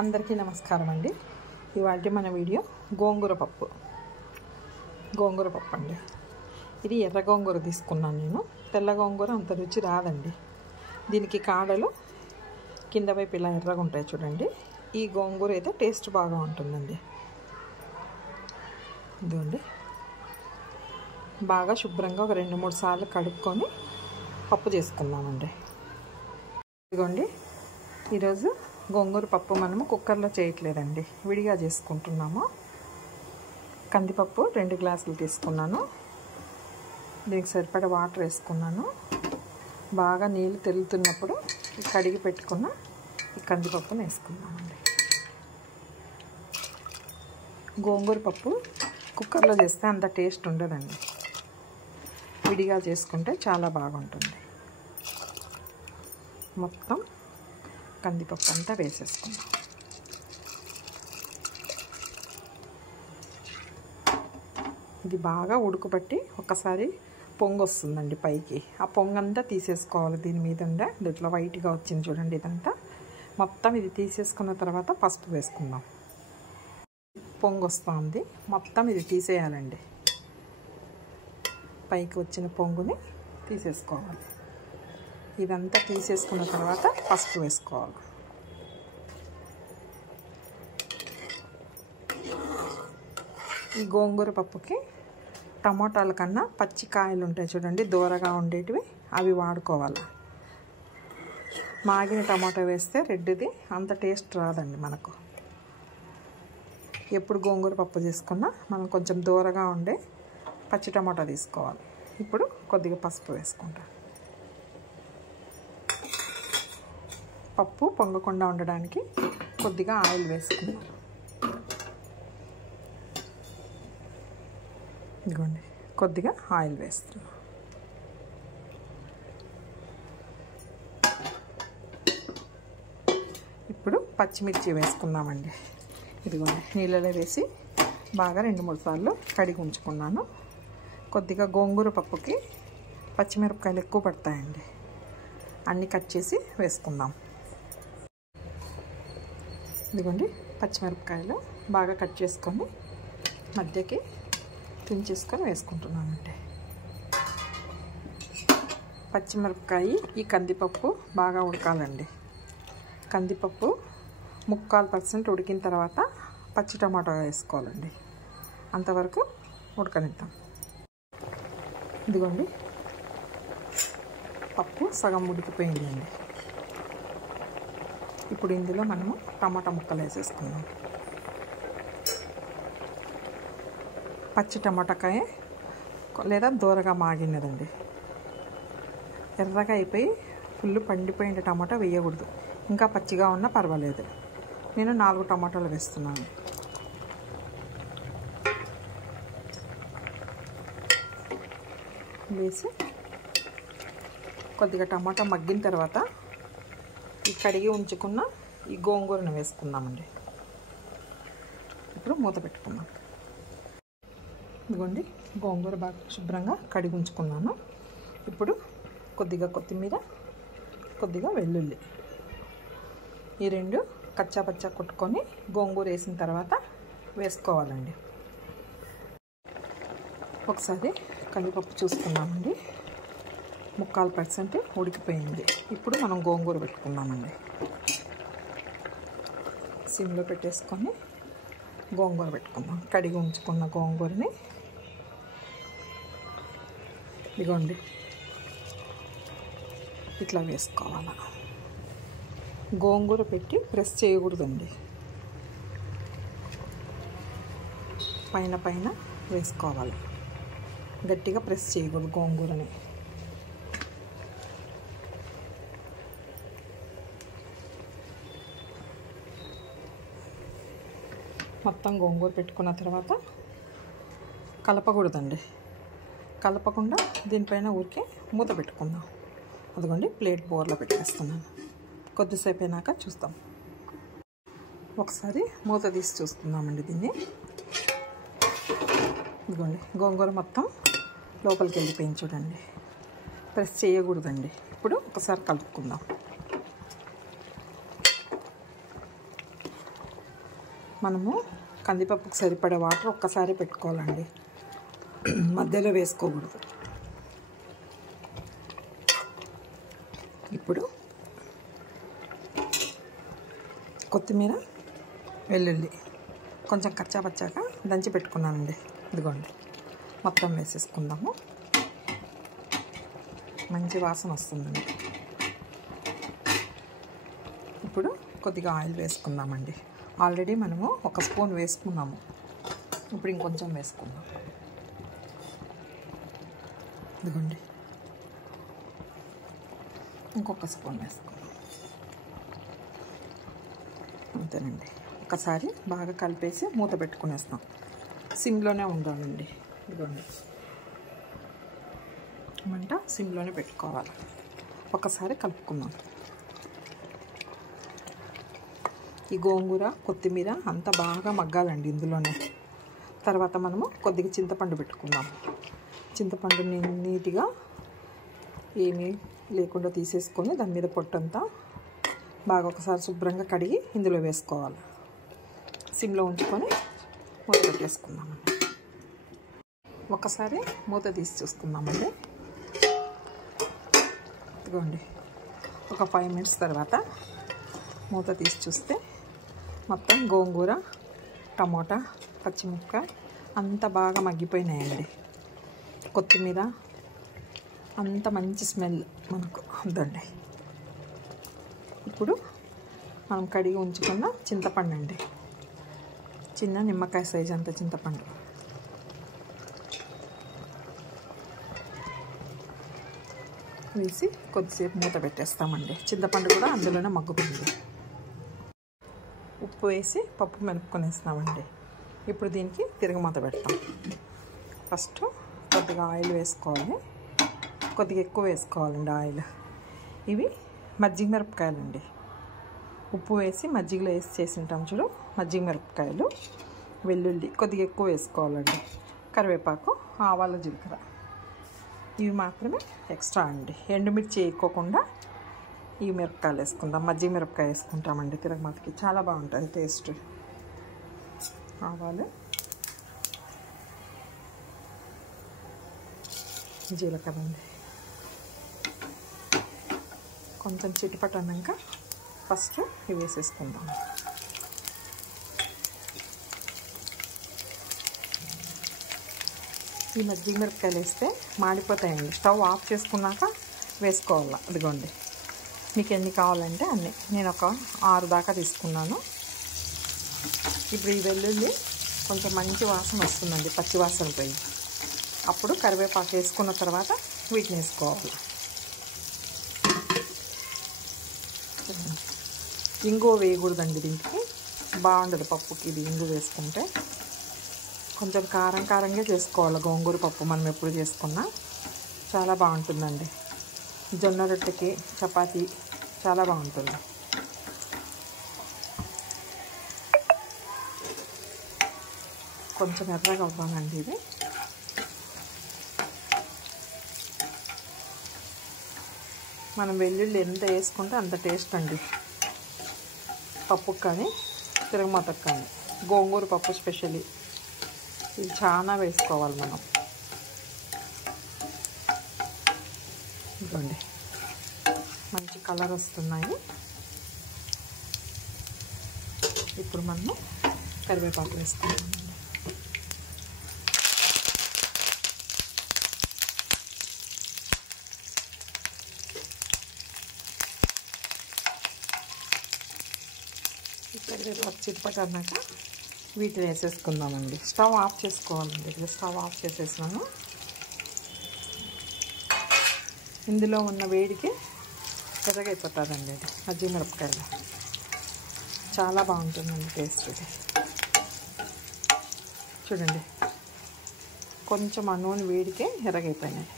అందరికీ నమస్కారం అండి. ఇవాళ మన వీడియో గోంగూర పప్పు అండి. ఇది ఎర్ర గోంగూర తీసుకున్నాను నేను. తెల్ల గోంగూర అంత రుచి రాదండి. దీనికి కాడలు కింద వైపు ఇలా ఎర్రగా ఉంటాయి చూడండి. ఈ గోంగూర అయితే టేస్ట్ బాగా ఉంటుందండి. ఇదిగోండి, బాగా శుభ్రంగా ఒక 2-3 సార్లు కడుక్కొని పప్పు చేసుకుందామండి. ఇదిగోండి, ఈరోజు గోంగూర పప్పు మనము కుక్కర్లో చేయట్లేదండి, విడిగా చేసుకుంటున్నాము. కందిపప్పు 2 గ్లాసులు తీసుకున్నాను. దీనికి సరిపడా వాటర్ వేసుకున్నాను. బాగా నీళ్ళు తెల్లుతున్నప్పుడు కడిగి పెట్టుకున్న ఈ కందిపప్పును వేసుకున్నామండి. గోంగూర పప్పు కుక్కర్లో చేస్తే అంత టేస్ట్ ఉండదండి, విడిగా చేసుకుంటే చాలా బాగుంటుంది. మొత్తం కందిపప్పు అంతా వేసేసుకుందాం. ఇది బాగా ఉడకబట్టి ఒకసారి పొంగు వస్తుందండి పైకి. ఆ పొంగంతా తీసేసుకోవాలి. దీని మీద ఉండే ఇట్లా వైట్గా వచ్చింది చూడండి, ఇదంతా మొత్తం ఇది తీసేసుకున్న తర్వాత పసుపు వేసుకుందాం. పొంగు వస్తుంది, మొత్తం ఇది తీసేయాలండి. పైకి వచ్చిన పొంగుని తీసేసుకోవాలి. ఇదంతా తీసేసుకున్న తర్వాత పసుపు వేసుకోవాలి. ఈ గోంగూర పప్పుకి టమోటాల కన్నా పచ్చి కాయలు ఉంటాయి చూడండి, దూరగా ఉండేటివి, అవి వాడుకోవాలి. మాగిన టమాటా వేస్తే రెడ్డిది అంత టేస్ట్ రాదండి మనకు. ఎప్పుడు గోంగూర పప్పు చేసుకున్నా మనం కొంచెం దూరగా ఉండే పచ్చి టమాటా తీసుకోవాలి. ఇప్పుడు కొద్దిగా పసుపు వేసుకుంటాం. పప్పు పొంగకుండా ఉండడానికి కొద్దిగా ఆయిల్ వేసుకున్నాం. ఇదిగోండి, కొద్దిగా ఆయిల్ వేస్తున్నాం. ఇప్పుడు పచ్చిమిర్చి వేసుకుందామండి. ఇదిగోండి, నీళ్ళలో వేసి బాగా 2-3 సార్లు కడిగి ఉంచుకున్నాను. కొద్దిగా గోంగూర పప్పుకి పచ్చిమిరపకాయలు ఎక్కువ పడతాయండి. అన్నీ కట్ చేసి వేసుకుందాం. ఇదిగోండి, పచ్చిమిరపకాయలు బాగా కట్ చేసుకొని మధ్యకి తుంచేసుకొని వేసుకుంటున్నామండి. పచ్చిమిరపకాయ ఈ కందిపప్పు బాగా ఉడకాలండి. కందిపప్పు 3/4% ఉడికిన తర్వాత పచ్చి టమాటా వేసుకోవాలండి. అంతవరకు ఉడకనిద్దాం. ఇదిగోండి, పప్పు సగం ఉడికిపోయిందండి. ఇప్పుడు ఇందులో మనము టమాటా ముక్కలు వేసేసుకుందాం. పచ్చి టమాటాకాయ లేదా దూరగా మాగినదండి. ఎర్రగా అయిపోయి ఫుల్ పండిపోయిన టమాటా వేయకూడదు. ఇంకా పచ్చిగా ఉన్నా పర్వాలేదు. నేను 4 టమాటాలు వేస్తున్నాను. వేసి కొద్దిగా టమాటా మగ్గిన తర్వాత ఈ కడిగి ఉంచుకున్న ఈ గోంగూరను వేసుకుందామండి. ఇప్పుడు మూత పెట్టుకుందాం. ఇదిగోండి, గోంగూర బాగా శుభ్రంగా కడిగి ఉంచుకున్నాను. ఇప్పుడు కొద్దిగా కొత్తిమీర, కొద్దిగా వెల్లుల్లి, ఈ 2 కచ్చా పచ్చా కొట్టుకొని గోంగూర వేసిన తర్వాత వేసుకోవాలండి. ఒకసారి కందిపప్పు చూసుకున్నామండి, 3/4% ఉడికిపోయింది. ఇప్పుడు మనం గోంగూర పెట్టుకుందామండి. సిమ్లో పెట్టేసుకొని గోంగూర పెట్టుకుందాం. కడిగి ఉంచుకున్న గోంగూరని ఇదిగోండి ఇట్లా వేసుకోవాలి. గోంగూర పెట్టి ప్రెస్ చేయకూడదండి, పైన పైన వేసుకోవాలి. గట్టిగా ప్రెస్ చేయకూడదు గోంగూరని. మొత్తం గోంగూర పెట్టుకున్న తర్వాత కలపకూడదండి. కలపకుండా దీనిపైన ఊరికే మూత పెట్టుకుందాం. అదిగోండి, ప్లేట్ బోర్లో పెట్టేస్తున్నాను. కొద్దిసేపు అయినాక చూస్తాం. ఒకసారి మూత తీసి చూసుకుందామండి దీన్ని. ఇదిగోండి, గోంగూర మొత్తం లోపలికి వెళ్ళిపోయింది చూడండి. ప్రెస్ చేయకూడదండి. ఇప్పుడు ఒకసారి కలుపుకుందాం. మనము కందిపప్పుకు సరిపడే వాటర్ ఒక్కసారి పెట్టుకోవాలండి, మధ్యలో వేసుకోకూడదు. ఇప్పుడు కొత్తిమీర, వెల్లుల్లి కొంచెం కచ్చాపచ్చాగా దంచి పెట్టుకున్నానండి. ఇదిగోండి, మొత్తం వేసేసుకుందాము. మంచి వాసన వస్తుందండి. ఇప్పుడు కొద్దిగా ఆయిల్ వేసుకుందామండి. ఆల్రెడీ మనము 1 స్పూన్ వేసుకున్నాము, ఇప్పుడు ఇంకొంచెం వేసుకుందాం. ఇదిగోండి, ఇంకొక స్పూన్ వేసుకుందాం. అంతేనండి. ఒకసారి బాగా కలిపేసి మూత పెట్టుకునేస్తాం. సిమ్లోనే ఉండాలండి. ఇదిగోండి, మంట సిమ్లోనే పెట్టుకోవాలి. ఒకసారి కలుపుకుందాం. ఈ గోంగూర, కొత్తిమీర అంతా బాగా మగ్గాలండి ఇందులోనే. తర్వాత మనము కొద్దిగా చింతపండు పెట్టుకుందాం. చింతపండుని నీట్గా ఏమీ లేకుండా తీసేసుకొని దాని మీద పొట్టంతా బాగా ఒకసారి శుభ్రంగా కడిగి ఇందులో వేసుకోవాలి. సిమ్లో ఉంచుకొని మూత పెట్టేసుకుందామండి. ఒకసారి మూత తీసి చూసుకుందామండి. ఇదిగోండి, ఒక 5 మినిట్స్ తర్వాత మూత తీసి చూస్తే మొత్తం గోంగూర, టమోటా, పచ్చిమిరపకాయ అంతా బాగా మగ్గిపోయినాయండి. కొత్తిమీర అంత మంచి స్మెల్ మనకు ఉందండి. ఇప్పుడు మనం కడిగి ఉంచుకున్న చింతపండు అండి, చిన్న నిమ్మకాయ సైజ్ అంత చింతపండు వేసి కొద్దిసేపు మూత పెట్టేస్తామండి. చింతపండు కూడా అందులోనే మగ్గుతుంది. ఉప్పు వేసి పప్పు మెనుపుకొనేస్తామండి. ఇప్పుడు దీనికి తిరగమూత పెడతాం. ఫస్ట్ కొద్దిగా ఆయిల్ వేసుకోవాలి, కొద్దిగా ఎక్కువ వేసుకోవాలండి ఆయిల్. ఇవి మజ్జిగ మిరపకాయలండి. ఉప్పు వేసి మజ్జిగలో వేసి చేసింటాం చూడు, మజ్జిగ మిరపకాయలు. వెల్లుల్లి కొద్దిగా ఎక్కువ వేసుకోవాలండి. కరివేపాకు, ఆవాల, జీలకర్ర ఇవి మాత్రమే ఎక్స్ట్రా అండి. ఎండుమిర్చి వేయకోకుండా ఈ మిరపకాయలు వేసుకుందాం. మజ్జిగ మిరపకాయ వేసుకుంటామండి తిరగమాతకి, చాలా బాగుంటుంది టేస్ట్. ఆవాలు, జీలకర్ర అండి. కొంచెం చిటిపట అన్నాక ఫస్ట్ ఇవి వేసేసుకుందాం. ఈ మజ్జిగ మిరపకాయలు వేస్తే మాడిపోతాయండి. స్టవ్ ఆఫ్ చేసుకున్నాక వేసుకోవాలి. అదిగోండి, మీకు ఎన్ని కావాలంటే అన్నీ. నేను ఒక 6 దాకా తీసుకున్నాను. ఇప్పుడు ఈ వెల్లుల్లి కొంచెం మంచి వాసన వస్తుందండి, పచ్చి వాసన పోయి. అప్పుడు కరివేపాకు వేసుకున్న తర్వాత వీటిని వేసుకోవాలి. ఇంగువ వేయకూడదండి, దీనికి బాగుండదు పప్పుకి. ఇది ఇంగువ వేసుకుంటే కొంచెం కారం కారంగా చేసుకోవాలి. గోంగూర పప్పు మనం ఎప్పుడు చేసుకున్నా చాలా బాగుంటుందండి. జొన్న రొట్టెకి, చపాతీ చాలా బాగుంటుంది. కొంచెం ఎర్రగా అవ్వాలండి ఇది. మనం వెల్లుల్లి ఎంత వేసుకుంటే అంత టేస్ట్ అండి పప్పుకు కానీ తిరగమాతకు కానీ. గోంగూర పప్పు స్పెషల్లీ ఇది చాలా వేసుకోవాలి మనం. ఇదిగోండి, మంచి కలర్ వస్తున్నాయి. ఇప్పుడు మనం కరివేపాకు వేసుకుంటామండి. ఈ కరివేపాకు చిట్పట అన్నాక వీటిని వేసేసుకుందామండి. స్టవ్ ఆఫ్ చేసుకోవాలండి. ఇట్లా స్టవ్ ఆఫ్ చేసేసినాను. ఇందులో ఉన్న వేడికి ఎర్రగైపోతుందండి ఇది మజ్జిగ మిరపకాయలు. చాలా బాగుంటుందండి టేస్ట్ ఇది. చూడండి, కొంచెం ఆ నూనె వేడికే ఎర్రగైపోయినాయి.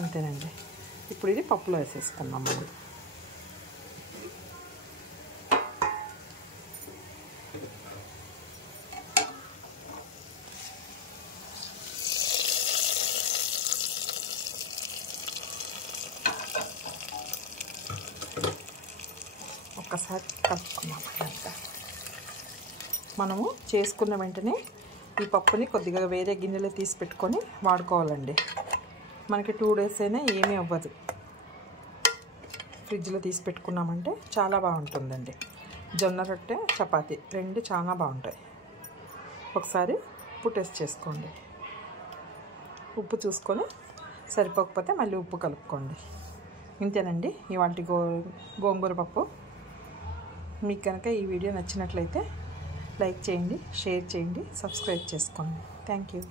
అంతేనండి. ఇప్పుడు ఇది పప్పులో వేసేసుకుందాం మనం. ఒక్కసారి కలుపుకున్నామండి అంతా. మనము చేసుకున్న వెంటనే ఈ పప్పుని కొద్దిగా వేరే గిన్నెలో తీసి పెట్టుకొని వాడుకోవాలండి. మనకి 2 days అయినా ఏమీ అవ్వదు. ఫ్రిడ్జ్లో తీసి పెట్టుకున్నామంటే చాలా బాగుంటుందండి. జొన్న రొట్టె చపాతీ 2 చాలా బాగుంటాయి. ఒకసారి ఉప్పు టెస్ట్ చేసుకోండి. ఉప్పు చూసుకొని సరిపోకపోతే మళ్ళీ ఉప్పు కలుపుకోండి. ఇంతేనండి ఇవాల్టి గోంగూర పప్పు. మీకు కనుక ఈ వీడియో నచ్చినట్లయితే లైక్ చేయండి, షేర్ చేయండి, సబ్స్క్రైబ్ చేసుకోండి. Thank you.